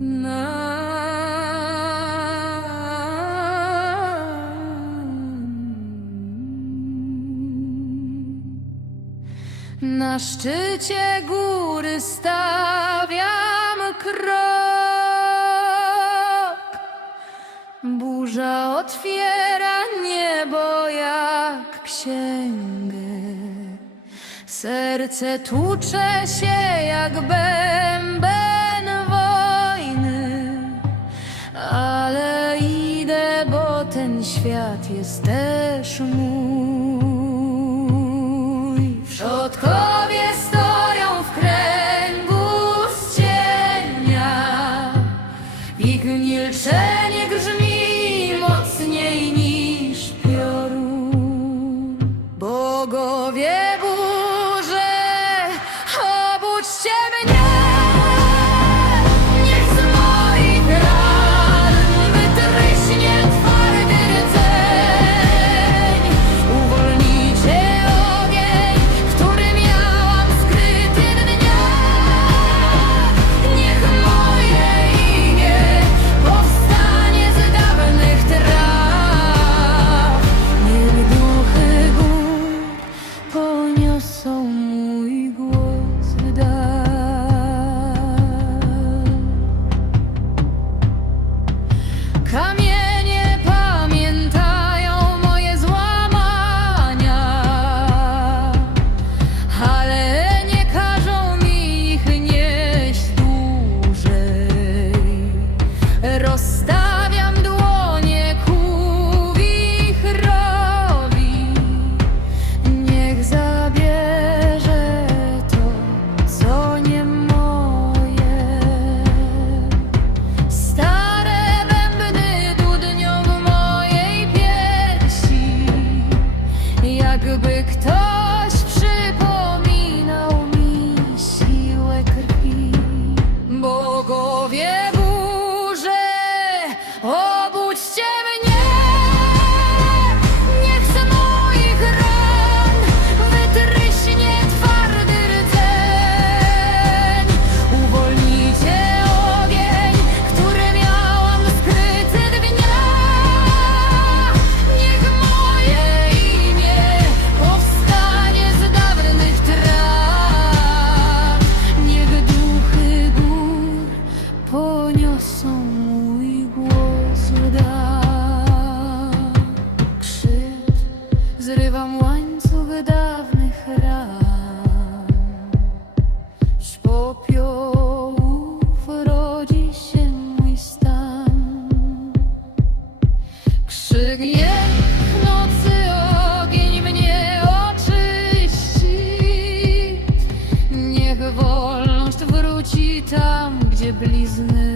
Na szczycie góry stawiam krok. Burza otwiera niebo jak księgę. Serce tłucze się jak bęb. świat jest też mój. Oh! popiołów rodzi się mój stan. Krzygnie w nocy ogień mnie oczyści. Niech wolność wróci tam, gdzie blizny.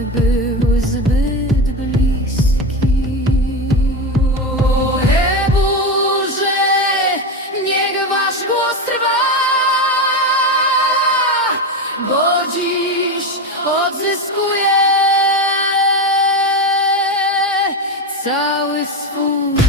So is food.